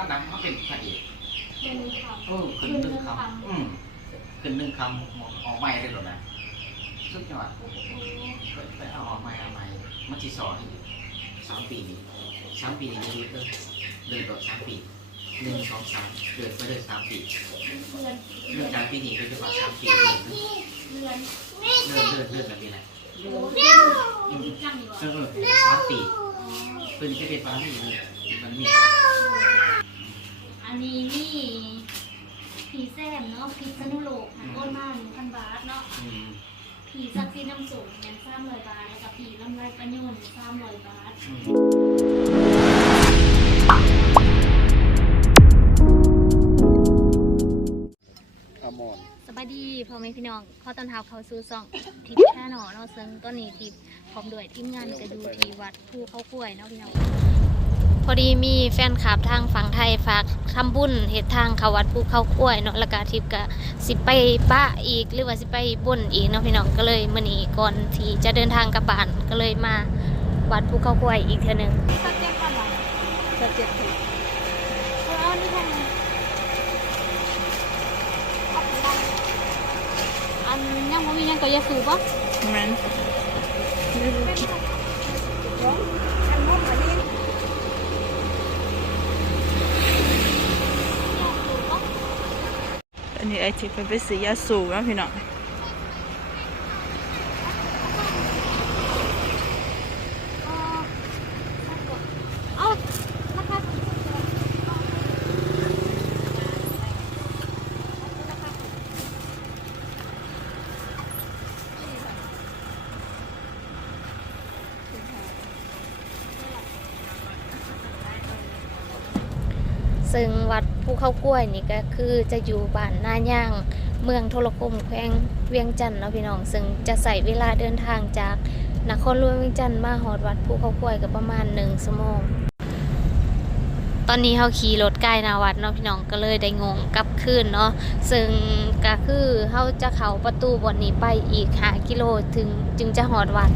มันดังมันเป็นพระเอกเป็นคเออขึ้นหนึ่งคำอืมขึ้นหนึ่งคำออกใหม่ได้หรอนะสุดยอดำไปเอาออกใหม่เอาใหม่มันจีสอนสามปีสามปีนี้เดินเดินต่อสามปีหนึ่งสองสามเดินไปเดินสามปีเดือนเรื่องการปีนี้ก็จะมาสามปีเดือนเดินเดินเดินแบบนี้แหละโอ้เดือนยังอีกจังอยู่เออเออสามปีเป็นจะเป็นปานี่มันมี อันนี้นี่ผีแซมเนาะผีสนุโลกหันโอนมาหนึ่งพันบาทเนาะอืมผีซักซีน้ำสูงเงินสามร้อยบาทแล้วกับผีลำไรประโยชน์สามร้อยบาทอืมอมอนสบายดีพ่อแม่พี่น้องขอต้อนรับเข้าสู่ซ่องทิพแช่หนอเนาะซึ่งตอนนี้ทิพพร้อมด้วยทีมงานก็อยู่ที่วัดภูเขากล้วยเนาะพี่น้องพ อดีมีแฟนคลับทางฝั่งไทยฝากทำบุญเหตุทางเขาวัดภูเขากล้วยเนาะแล้วก็ทิพก็สิไปป้าอีกหรือว่าสิไปบุญอีกเนาะพี่น้องก็เลยมื้อนี้ก่อนที่จะเดินทางกลับบ้านก็เลยมาวัดภูเขากล้วยอีกเทื่อหนึงสักเจ็ดพันหรอสักเจ็ดพันเออนี่ทางอันยังบ่มีหยังก็อย่าสูบบ่มัน อันนี้ไอทิพย์ไปซื้อยาสูบนะพี่น้อง เอ้าราคา ซึ่งวัดภูเข้าวกล้วยนี่ก็คือจะอยู่บ้านนาย่าง เมืองโทรคมแขวงเวียงจันทน์เนาะพี่น้อง ซึ่งจะใส่เวลาเดินทางจากนครหลวงเวียงจันทน์มาหอดวัดภูเขากล้วยก็ประมาณ1ชั่วโมงตอนนี้เขาขี่รถใกล้นาวัดเนาะพี่น้องก็เลยได้งงกลับคืนเนาะซึ่งก็คือเขาจะเข้าประตูบนนี้ไปอีกหากิโลถึงจึงจะหอดวัด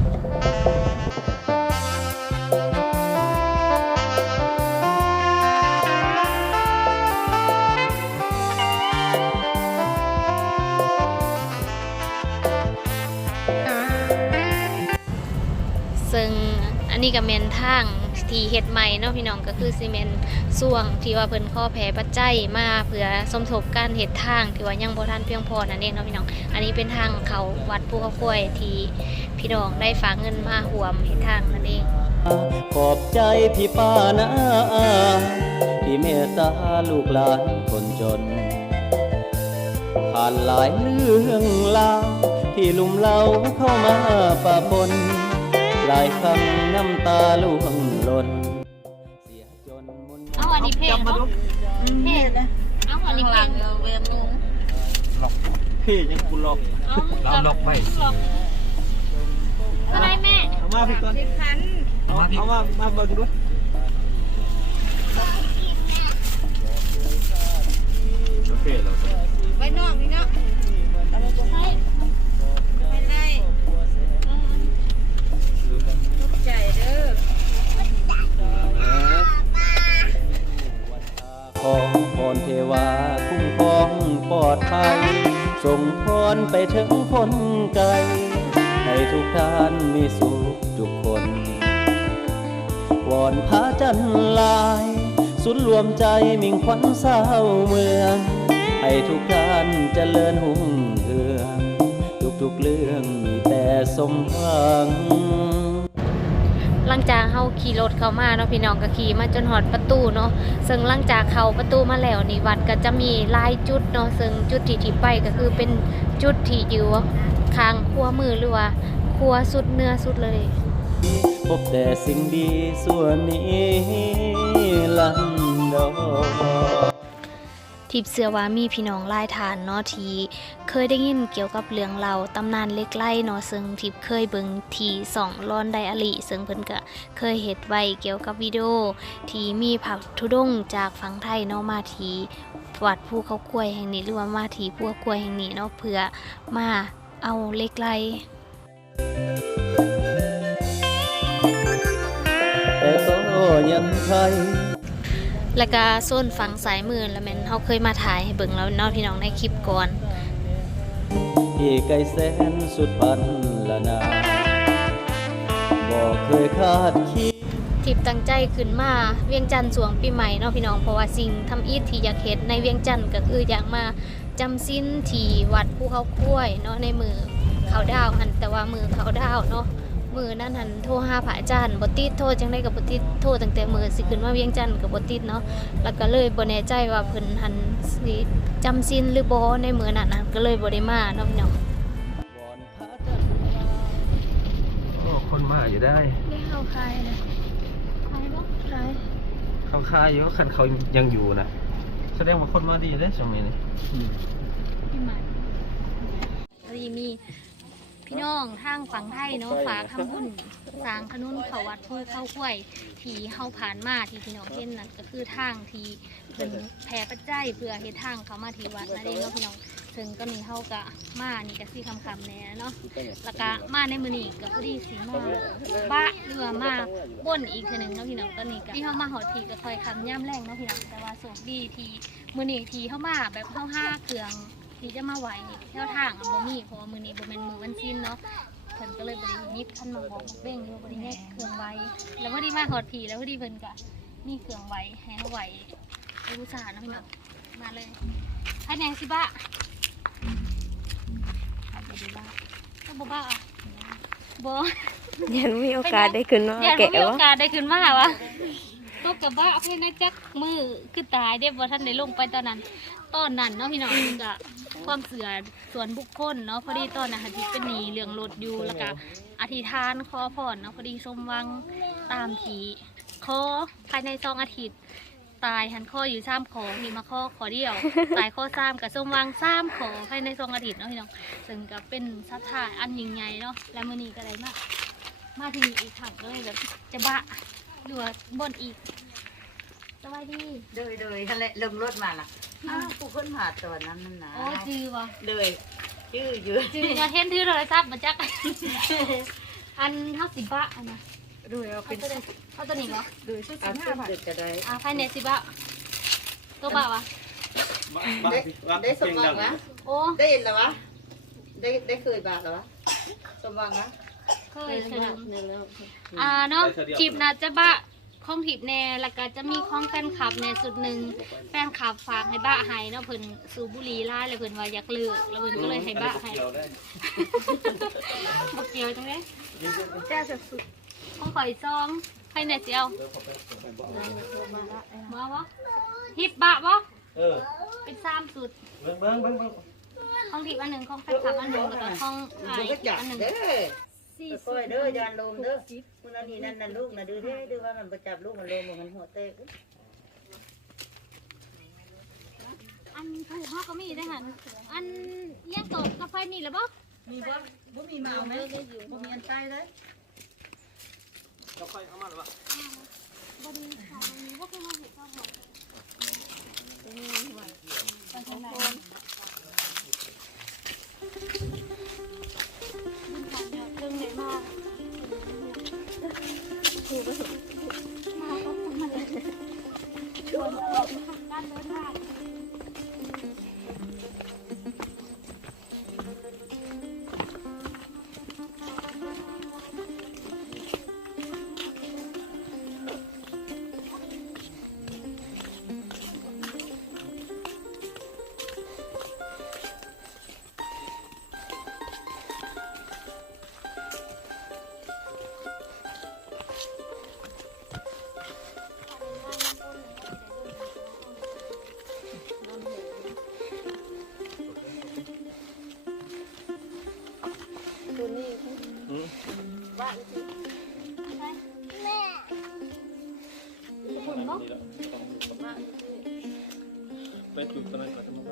นี้ก็เมนทางทีเฮ็ดใหม่เนาะพี่น้องก็คือซีเมนส่วงที่ว่าเพิ่นข้อแผ่ปัจจัยมาเพื่อสมทบการเฮ็ดทางที่ว่ายังบ่ทันเพียงพอนั่นเองเนาะพี่น้อง อันนี้เป็นทางเขาวัดภูเขากล้วยที่พี่น้องได้ฝากเงินมาห่วมเฮ็ดทางนั่นเองขอบใจพี่ป้านะที่เมตตาลูกหลานคนจน ผ่านหลายเรื่องราวที่ลุมเล่าเข้ามาปะปนายคำน้ำตาล่วงหล่นเสียจนมุนเอาอันนี้เพลงเนาะเพลงเอาอันนี้เพลงเวรนุงพี่ยังกูหลอกเอาเราล็อกไว้ล็อกอะไรแม่เอามาพี่ก่อนสิบพันเอามาเอามามาเบิ่งดูโอเคแล้วไว้นอกนี่เนาะใช่ไม่ได้ทุก ใจเด้อของพรเทวาคุ้มครองปลอดภัยส่งพรไปถึงคนไกล ให้ทุกท่านมีสุขทุกคน วอนพระจันลาย สุดรวมใจมิ่งขวัญสาวเมือง ให้ทุกท่านเจริญหุ่งเรือง ทุกๆเรื่องมีแต่สมหวัง หลังจากเฮาขี่รถเข้ามาเนาะพี่น้องก็ขี่มาจนหอดประตูเนาะซึ่งหลังจากเข้าประตูมาแล้วนี่วัดก็จะมีลายจุดเนาะซึ่งจุดที่ที่ไปก็คือเป็นจุดที่อยู่ข้างครัวมือหรือว่าครัวสุดเนื้อสุดเลยพบแต่สิ่งดีส่วนนี้ลันดอ ทิพเสือว่ามีพี่น้องหลายฐานเนาะทีเคยได้ยินเกี่ยวกับเรื่องเราวตำนานเล็กไล่เนาะซึ่งทิพเคยเบิงทีสองลอนไดอาลีซึ่งเพิ่นก็เคยเฮ็ดไว้เกี่ยวกับวิดีโอ ที่มีผักทุดงจากฝั่งไทยเนาะมาทีวัดภูเขากล้วยแห่งนี้หรือว่ามาที่ภูเขากล้วยแห่งนี้เนาะเพื่อมาเอาเล็กไล่แต่ก็ยังไทย แล้วก็โซนฝั่งสายมือแล้วแม่นเขาเคยมาถ่ายให้เบิ่งแล้วเนาะพี่น้องในคลิปก่อนที่ไกลแสนสุดพันละนาบอกเคยคาดคิดทิปตั้งใจขึ้นมาเวียงจันทร์สวงปีใหม่เนาะพี่น้องเพราะว่าสิ่งทำอีทที่อยากเฮ็ดในเวียงจันทร์ก็คืออยากมาจำศีลที่วัดภูเขาคุ้วยเนาะในมือเขาดาวหันแต่ว่ามือเขาดาวเนาะ มือนั่นหันโทรหาพระอาจารย์บ่ติดโทรจังได้กับบ่ติดโทรตั้งแต่มือสิขึ้นมาเวียงจันทร์ก็บ่ติดเนาะแล้วก็เลยบ่แน่ใจว่าเพิ่นหันสิจำศีลหรือบ่ในมือนั้นน่ะก็เลยบ่ได้มาเนาะพี่น้องวอนพระจันทราโอ้คนมาอยู่ได้ได้เข้าคายนะคายบ่คายเขาคายอยู่คันเขายังอยู่นะแสดงว่าคนมาดีได้สมัยนี้พี่ใหม่พอดีมี พี่น้องทางฝั่งไทยเนาะฝากคำบุญสร้างขนุนเขาวัดภูเข้ากล้วย ที่เฮาผ่านมาที่พี่น้องเห็นนั่นก็คือทางที่เป็นแผ่ปัจจัยเพื่อเฮ็ดทางเขามาที่วัดนั่นเองเนาะพี่น้องถึงก็มีเฮาก็มานี่ก็สิคำคำแน่เนาะแล้วก็มาในมือนี้ก็พอดีสิมาบะเรือมาบ่นอีกเทื่อหนึงเนาะพี่น้องตอนนี้ก็ที่เฮามาหอดทีก็คอยคำย่ำแรงเนาะพี่น้องแต่ว่าโชคดีที่มือนี้ที่เฮามาแบบเฮาห้าเครื่อง ที่จะมาไหวแถวทางอะบ่มีเพราะว่ามื้อนี้บ่แม่นมื้อวันสิ้นเนาะเพิ่นก็เลยบ่ได้หยิบคันมาบอกบอกเบ้งหรือว่าบ่ได้แยกเครื่องไว้ แล้วพอดีมาฮอดทีแล้วพอดีเพิ่นก็มีเครื่องไว้ให้เฮาไว้ไปบูชาเนาะพี่น้องมาเลยให้แหนงสิบะเอาไปดีบ้าก็บ่บ้าอะบ่ ยันมีโอกาสได้ขึ้นมาอยากแกะมีโอวะกาสได้ขึ้นมาวะตกกับบ้าเอาให้นะจักมือคือตายได้บ่ทันได้ลงไปตอนนั้น ตอนนั้นเนาะพี่น้องก็ความเสือส่วนบุคคลเนาะพอดีตอนนั้นที่เป็นหนีเรื่องรถอยู่แล้วก็อธิษฐานขอพรเนาะพอดีสมหวังตามทีขอภายในสองอาทิตย์ตายหันข้ออยู่ซ้ำขอมีมาข้อขอเดียว ตายข้อซ้ำกับสมหวังซ้ำขอภายในสองอาทิตย์เนาะพี่น้องซึ่งก็เป็นสัทธาอันยิ่งใหญ่เนาะแล้วมื้อนี้ก็ได้มามาที่นี่อีกครั้งก็เลยแบบจะบะหรือว่าบนอีกสวัสดี โดยโดยทะเลลงรถมาล่ะ อ้าวกูเพิ่นผ่าตัวนั้นนั่นนะโอ้จือวะเลยชื่ออยู่จือจะเห็นถือโทรศัพท์มาจัก อันเท่าสิบบาทอันนะดูเอาเขาเป็นตัวใดเขาตัวนี้เหรอดูชุดสิบห้าบาทจะได้อ่าภายในสิบบาทตัวบาทวะได้ได้สมหวังนะโอ้ได้เห็นแล้ววะได้ได้เคยบาทแล้ววะสมหวังนะเคยเคยดูอ่าเนาะทิปน่าจะบะ ของทิปแน่แล้วก็จะมีของแฟนคลับในสุดหนึ่งแฟนคลับฝากให้บ้าให้เนาะเพิ่นสูบบุหรี่ไล่เลยเพิ่นว่าอยากเลิกแล้วเพิ่นก็เลยให้บ้าให้บักเกียวจังเลยแจ้สุดๆของข่อยซองภายในเจียวมาวะฮิปบะวะเออเป็นสามสุดเบิ้งเบิ้งเบิ้งเบิ้งของทิปอันหนึ่งของแฟนคลับอันหนึ่งแล้วก็ของไอ้ดูก็จับอันหนึ่ง เด้อค่อยเด้อยานลมเด้อคุณอันนี้นั่นนั่นลูกนะดูเด้อดูว่ามันประจับลูกมันลมมันหัวเตะอันถูกเขาก็มีได้หันอันเลี้ยังตกกับไฟนี่แหละบ่มีบ่บ่มีเมาไหมบ่มีอันใต้เลยเราค่อยเอามาหรือเปล่าบดีค่ะวันนี้ว่าคือมาเห็นข้าวหอมไปทางไหนมันผ่าน เไปจุดตอนนั้นก่อนจะ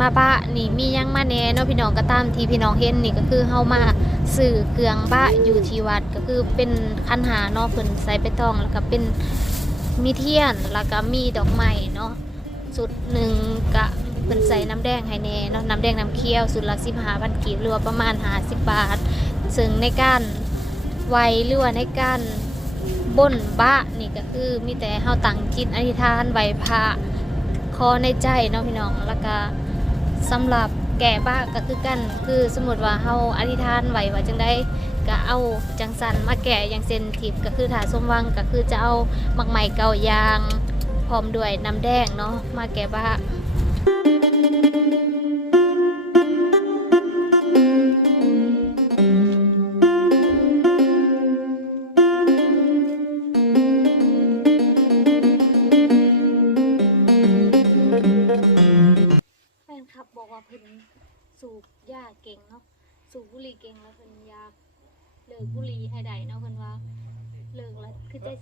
มาบะนี่มียังมาแน่เนาะพี่น้องก็ตามที่พี่น้องเห็นนี่ก็คือเฮามาสื่อเกลืองบะอยู่ที่วัดก็คือเป็นคันหาเนาะเพิ่นใส่ไปตองแล้วก็เป็นมีเทียนแล้วก็มีดอกไม้เนาะสุดหนึ่งก็เพิ่นใส่น้ำแดงให้แน่เนาะน้ำแดงน้ำเคี่ยวสุดละ15,000กีบหรือว่าประมาณ50บบาท ซึ่งในการไวหรือว่าในการบ่นบะนี่ก็คือมีแต่เฮาตั้งจิตอธิษฐานไหวพระขอในใจเนาะพี่น้องแล้วก็ สำหรับแก่บ้าก็คือกัน คือสมมติว่าเฮาอธิษฐานไหวว่าจังได้ก็เอาจังสันมาแก่อย่างเซนทิปก็คือถาสมวังก็คือจะเอาหมักใหม่เก่ายางพร้อมด้วยน้ำแดงเนาะมาแก่บ้า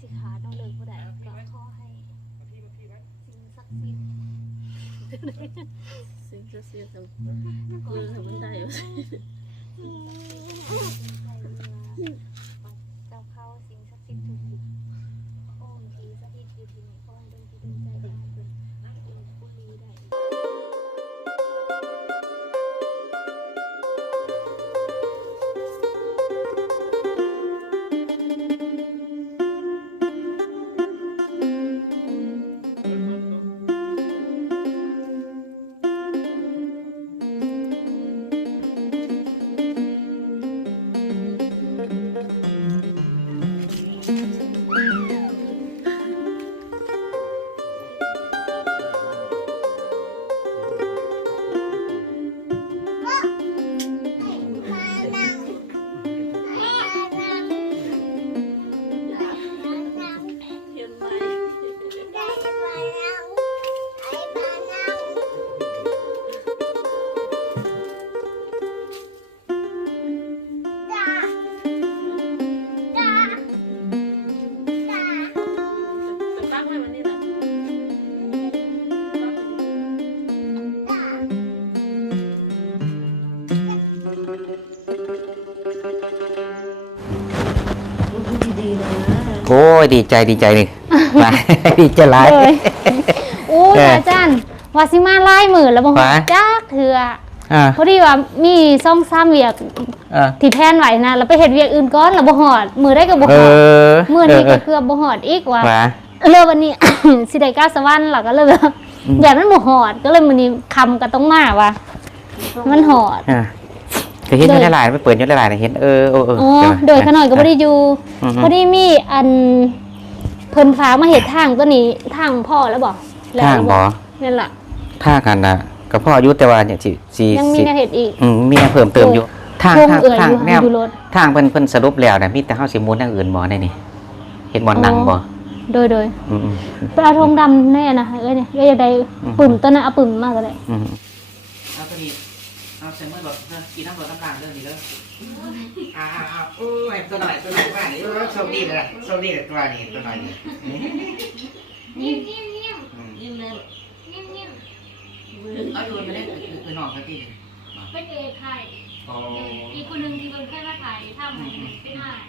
สิขาดเนาะเลิกบ่ได้ก็ขอให้สิ่งศักดิ์สิทธิ์สิ่งเสียๆต้องเออทำมันได้ ยดีใจดีใจนี่ มาดีใจหลายอู้เอออาจารย์วาสิมาไล่มือแล้วบ่ฮู้ว่าจักเถื่ออ่าพอดีว่ามีซ่องซ้ำเวียกเออที่แพนไหวนะแล้วไปเฮ็ดเวียกอื่นก่อนแล้วบ่ฮอดมือได้ก็บ่เอฮอดอมื้อนี้เอก็อเกือบบ่ฮอดอีกว่ะเออว่า เลยวันนี้ สิได้กาสวรรค์ล่ะก็เลยแบบอืม อย่างนั้นบ่ฮอดก็เลยมื้อนี้คำก็ต้องมาว่ะมันฮอด อะก็ เห็นอยู่หลายๆไปเปิดอยู่หลายๆน่ะเห็นเออเออเอออ๋อใช่ไหมโดยขน่อยก็บ่ได้อยู่อืมพอดีมีอันเพิ่นฟ้ากมาเฮ็ดทางตัวนี้ทางพ่อแล้วบ่แล้วทางบ่นั่นล่ะท่ากันนะก็พ่ออายุแต่ว่าเนี่ยสิสิยังมีสิแนวเฮ็ดอีกอืมมีแนวเพิ่มเติมอยู่ทางวงทางเอื่อยทางอยู่แนวอยู่รถทางเพิ่นเพิ่นสรุปแล้วน่ะมีแต่เฮาสิหมุนทางอื่นบ่ได้นี่เฮ็ดบ่นั่งบ่โดยโดยอืมอืมไปเอาธงดำแน่นะเอ้ยเนี่ยเอ้ยอยากได้อืมปุ่มตัวนั้นเอาปุ่มมากก็ได้ กินน้ำรดน้ำตาลเรื่องนี้เด้ออ่าอ่าโอ้ยตัวหน่อยตัวหน่อยว่านี่เออโชคดีเลยล่ะโชคดีเลยตัวนี้ตัวหน่อยนี่นิ่มนิ่มนิ่มอืมยิ้มเลยนิ่มนิ่มเอาดูไปได้คือนอกครับพี่เป็นเอกไข่อ๋ออีกคนหนึ่งที่เพิ่นเคยมาถ่ายทำให้เป็นอ้าย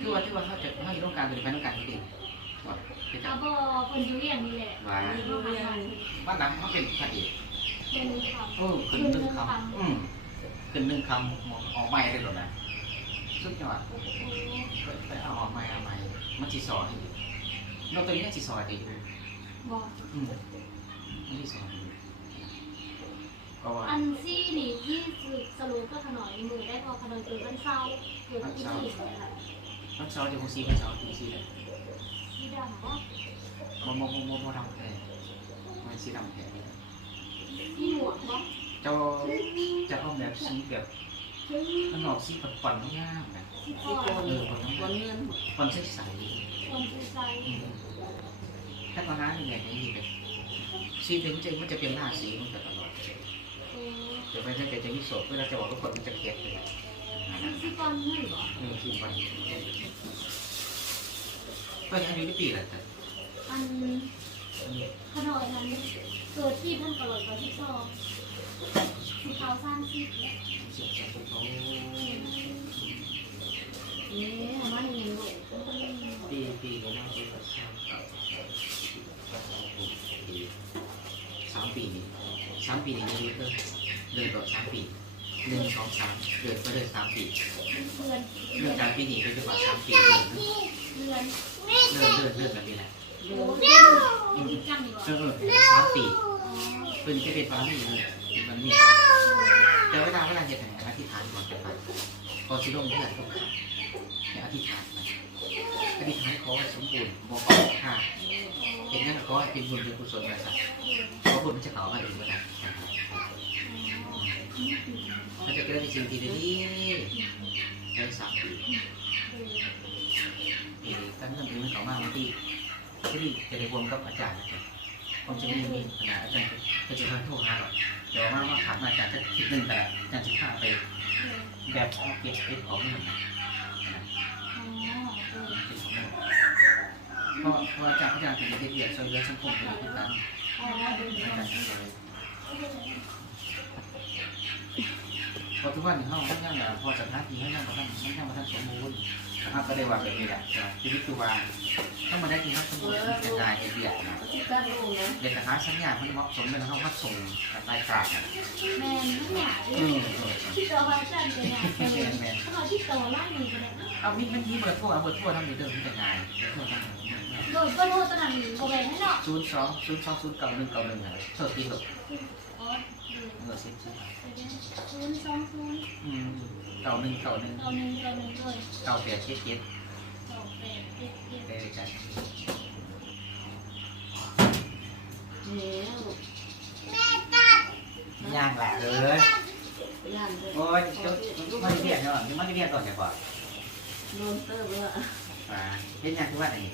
คือว่าที่ว่าเขาจะเขาอยู่ต้องการเป็นแฟนต้องการจริงๆว่าเป็นจัเอาบบ่เพิ่นอยู่เรียนนี่แหละว่าเพิ่นทำงานบ้านหลังเขาเป็นพระเอกเป็นคำโอ้ขึ้นหนึ่งคำอืม ขึ้นหนึ่งคำออกใหม่เลยหรอนะสุดยอดไปเอาออกใหม่เอาใหม่มันจีสอนนอกตัวนี้จีสอนดีอยู่บ่อืมมันจีสอนดีก็ว่าอันซี่นี่ที่สืบสรุปก็ขน่อยมือได้พอขน่อยเกิดวันเสาร์เกิดวันที่สี่นี่แหละมันสอนจะคงซีมันสอนคงซีเลยสีดำบ่โมโมโมโมโมดำแท้มันสีดำแท้สีหมวกบ่ เจ้าจะเอาแบบสีแบบมันออกสีปันๆง่ายนะสีคที่อโกนเออปันวันเงินปันใสใสคนสีใสถ้าตอนนั้นเนี่ยนี่แบบสีถึงจะมันจะเป็นหน้าสีมันจะตลอดโอ้จะไม่ใช่แต่จะมีโสดเวลาจะบอกทุกคนมันจะเก็บเลยสีก่อนเงินบ่นี่คือปันก็ยังอยู่ที่ปีแหละแต่อันขน่อยนั้นเกิดที่เพิ่นตลอดตอนที่สอง สีขาวสั้นสีสิ่งที่เขานี่มันยังลูกปีปีนี้น่าจะสามปีนี้สามปีนี้นี่เออเดินต่อสามปีหนึ่งสองสามเดินก็เดินสามปีเดือนเรื่องการปีนี้ก็จะกว่าสามปีเดือนเดินเดินเดินแบบนี้แหละโอ้ยจำอยู่เออเออสามปีเป็นแค่เป็นฟ้าไม่อยู่เป็นมันนี่แต่เวลาเวลาเห็นอธิษฐานก่อนจะไปพอสิลงเพื่อนทุกครั้งให้อธิษฐานอธิษฐานขอให้สมบูรณ์บอกขอค่าเห็นนั่นขอให้เป็นบุญเป็นกุศลนะสักเพราะบุญมันจะเขามาเองเมื่อไหร่มันจะเกิดในสิ่งที่ดีๆในสามปีตั้งแต่ปีมันเขามาวันที่ที่จะได้รวมกับอาจารย์นะครับผมจะมีมีปัญหาอาจารย์ก็จะมาโทรหาเราเดี๋ยวมามาถามาจารย์จะคิดหนึ่งแต่อาจารย์จะพาไป แบบออกเก็บเก็บของเงินนเพราะเพราะอาจารย์อาจารย์เป็นเด็กเดียกช่วยเหลือสังคมเป็นเด็กกันอาจารย์เลยพอทุกวันนี้เขาเขายังพอสถานที่เขายังมาทำเขายังมาทำสมบูรณ์ นะครับก็ได้ว่าแบบนี้แหละชีวิตคือว่าถ้ามาได้กินข้าวสมบูรณ์กระจายเดียดนะที่การลูกนะเด็กกระทะสัญญามันเหมาะสมเป็นเขาพัดส่งกับรายกาแม่ไม่อยากอืมที่ตัวเขาจันเป็นไงแม่แม่เขาที่โตล่ามีกันเลยเอามีมันมีเบอร์โทรเอาเบอร์โทรทำในเดิมที่แต่งเบอร์โทรทำโดยก็โทษตอนนั้นโบแบนให้เนาะศูนย์สองศูนย์สองศูนย์เก้าหนึ่งเก้าหนึ่งอะไรโทษทีหรอกอ๋อเบอร์สิบศูนย์สองศูนย์ ก้าหนึ่งเก้าหนึ่งเก้าหนึ่งเก้าหนึ่งด้วยเก้าแปดเจ็ดเจ็ดสองแปดเจ็ดเจ็ดได้เลยกันแล้วย่างแหละเลยย่านเลยโอ้ยมันเรียกเนาะมันเรียกก่อนจะก่อนโดนเตอร์ว่าอ่าเห็นยังคือว่าไหนนี่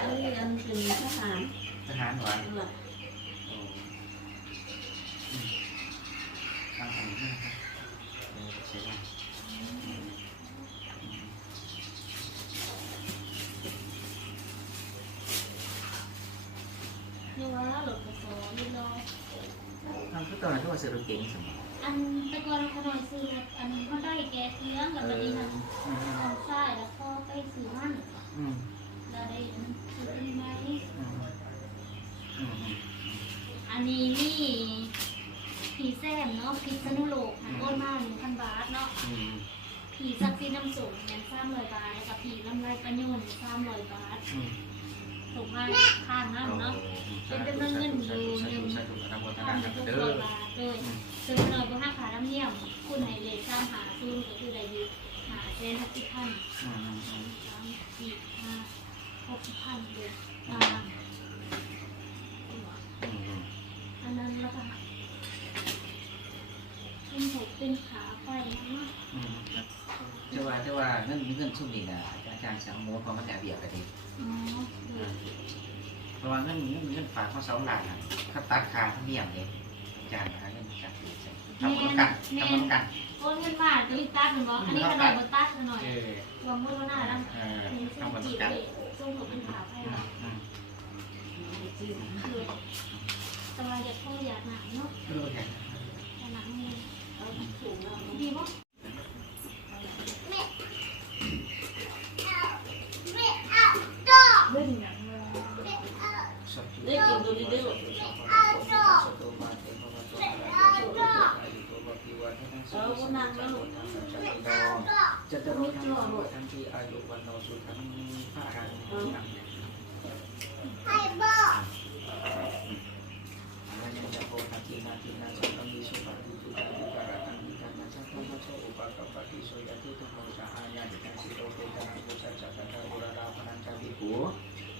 อันนี้อันเป็นทหารทหารหัวหลัก ทางของนี่ ครับใช่ไหมนี่ว่าหลบกระสอนิดน้อยทางคือตอนนั้นที่ว่าเสือรถเก๋งสมองอันตะกอนขนอยซื้ออันเขาได้แก๊สเลี้ยงกับตอนนี้นะทางซ้ายแล้วก็ไปซื้อมัน อืม แล้วได้ซื้อเป็นไหม อืมอืม อันนี้นี่ผีแซมเนาะพิษณุโลกหันก้นมากนี่ ร้อยบาทแล้วก็ปีลำไรประโยชน์สามร้อยบาทอืมถูกมากข้างนั้นเนาะเป็นจำนวนเงินอยู่หนึ่งสาธุสาธุสาธุอนุโมทข้านางกันั้นนทุกเด้ร้ออยบาทเลยซื้อหน่อยบ่ห้าขาน้ำเนียมคุณให้เลขสามหาซูนก็คือได้อยู่หาเซนหกสิบพันอืมอืมอืมสามสี่ห้าหกสิบพันเลยอ่าอืมอืมอันนั้นแล้วก็เป็นหกเป็นขาไฟนะ อืมครับจะว่าจะว่า เงินเงินช่วงนี้นะอาจารย์สังโมเพราะมันแต่เบียดกันเองอ๋อเดี๋ยวเพราะว่าเงินเงินเงินฝากเขาเสาหลักอะเขาตัดขาเขาเบี้ยเองอาจารย์หาเงินจากที่ใส่ทำกันทำกันโอนเงินมาจะรีบตัดหรือเปล่าอันนี้ขนาดบนตัดหน่อยเออรวมมูลค่าแล้วเออเป็นเส้นทำกันจีบกันเลยช่วงหกเป็นขาไฟอืมละอืมคือสบายอยากโทษอยากหนักเนาะก็รู้แค่แต่หนักนี่เอาสูงแล้วดีป่ะ ได้กินตัวนี้ด้วยเอานั่งแล้วลูก จะจะรู้ทั้งทั้งทั้งที่อายุวันโนสุขังพระรังนังให้บ่อายังจะโพธิทีนาทีนาสังมีสุปฏิทุกาทุการตังมิการมาสังฆมัชโชอุปกัปปติโสยติทุโมจาอาญาดิการสิโรเปตนาบุชาจัตตาบุราราพนันจาวิภู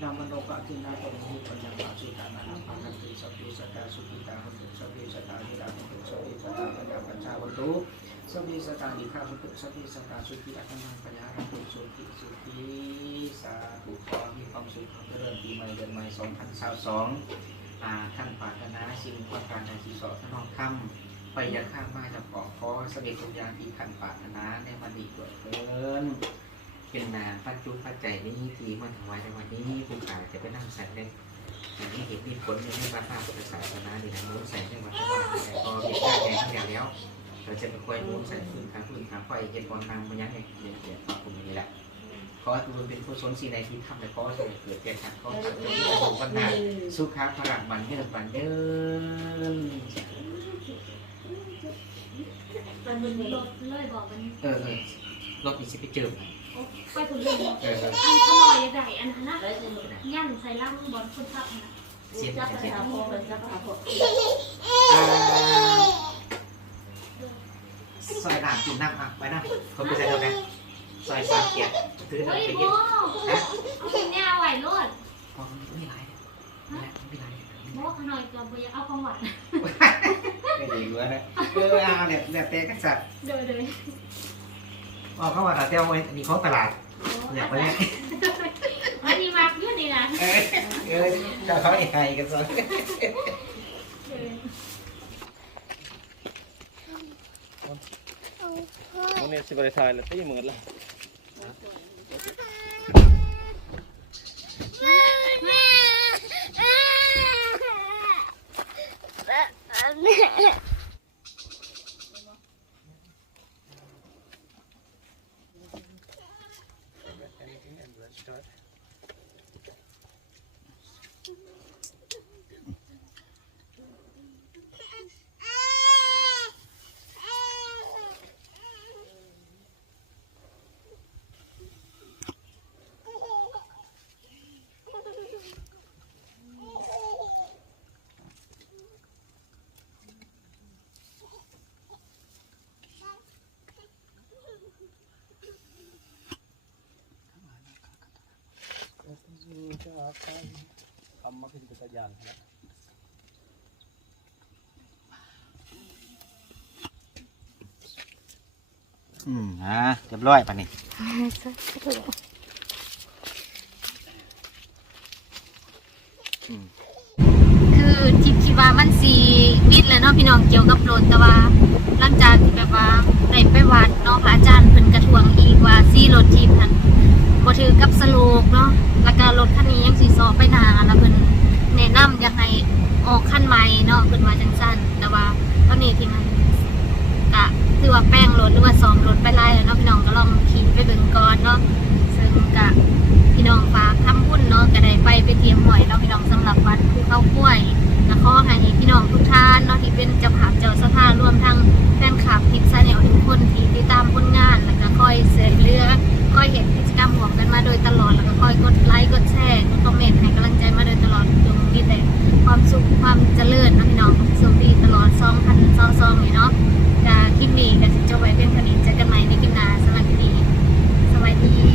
นามโนปะทินาปมิปัญญาปาสุตานาปันติสัพพิสัตตาสุขิตาหุตุสัพพิสัตตาหิราหุตุสัพพิสัตตาปัญญาปัญชาวันตุ สวีสตาดิข้าพุทธ สวีสตาสุขีอัตมังปัญญารังคุสุขีสุขีสาธุขอมีความสุขความเจริญปีใหม่เดือนใหม่2022อ่าท่านปารถนาสิ่งประการใดที่สอท่านน้องคำไปยังข้ามมาจะขอขอสเสด็จทุกอย่างที่ท่านปารถนาในวันนี้ด้วยเกินเป็นนาปัจจุปัจจัยนี้ที่มันถวายในวันนี้ผู้ขายจะไปนั่งแสดงอย่างนี้เห็นมีผลในพระพุทธศาสนาในนั้นนู้นใส่ใเราจะไปคอยมูนใส่พื้นขาพื้นขาไฟเย็นบอลนางมันยังไงเนี่ยเนี่ยปรับปรุงนี้แหละขอให้ทุกคนเป็นผู้สนสีในที่ทำและขอให้เกิดแก่ขันขอให้เกิดประสบปัญหาสุขาพลังบันเดินบันเดินมันเป็นรถเลยบอกมันเออเออรถมีสิไปเจอมันโอ้ไปคุณเรื่องเออเอออันอร่อยใหญ่อันนั้นนะได้สนุกย่างใส่ล่างบอลคนทับนะเสียนจับเสียนไปหาพ่อไปจับไปหาพ่อ ซอยหลานกินน้ำอะไปน้ำคนไปใส่ตรงไหนซอยสามเกียร์ถือหน่อเฮ้ยยไปโบกินเอาเป็นแนวไหวรถพอมันไม่ไรไม่ไรไม่ไรโบขน่อยกับโบอยากเอาของหวานไม่ดีเลยนะเออเอาเนี่ยเนี่ยเตะกันสัตว์เดินเลยอ๋อเข้ามาตาเตี้ยวไว้อันนี้ของตลาดเนี่ยไปเนี่ยอันนี้มากยืดดีนะเออเออจะเขาไอ้ไห้กันซะโมเนสิบริทายแล้ว ตีหมื่นละทำมา ขึ้นเป็นตะยานนะอืมอะเรียบร้อยป่ะนี่คือทิพคิดว่ามันสีวิทย์แล้วเนาะพี่น้องเกี่ยวกับรถแต่ว่า หลังจากที่แบบว่าได้ไปวัดเนาะพระอาจารย์เพิ่นกระทวงอีกว่าซีโรถทิพย์นั้น บ่ถือกับสโลกเนาะแล้วก็รถคันนี้ยังสิสอไปหนาแล้วเพิ่นแนะนำอยากให้ออกคันใหม่เนาะเพิ่นว่าจังซั่นแต่ว่าตอนนี้ที่มันก็ถือว่าแป้งรถหรือว่าซ้อมรถไปไล่แล้วเนาะพี่น้องก็ลองขี่ไปเบิ่งก่อนเนาะซึ่งก็พี่น้องฝากทำบุญเนาะก็ได้ไปไปเตรียมหวยเนาะพี่น้องสำหรับวัดภูเขากล้วยและขอให้พี่น้องทุกท่านเนาะที่เป็นเจ้าภาพเจ้าสถารวมทั้งแฟนคลับทิพย์ซาแนลทุกคนที่ติดตามผลงานแล้วก็คอยเสริมเรือ ก้อยเห็นกิจกรรมหวงกันมาโดยตลอดแล้วก็ก้อยกดไลค์กดแชร์กดคอมเมนต์ให้กำลังใจมาโดยตลอดจงมีแต่ความสุขความเจริญนะพี่น้องสุขดีตลอดซองพันซองซองเลยเนาะจะคลิปนี้ก็จะจบไว้เป็นคดีเจอกันใหม่ในคลิปหนาสำหรับคลิปนี้สวัสดี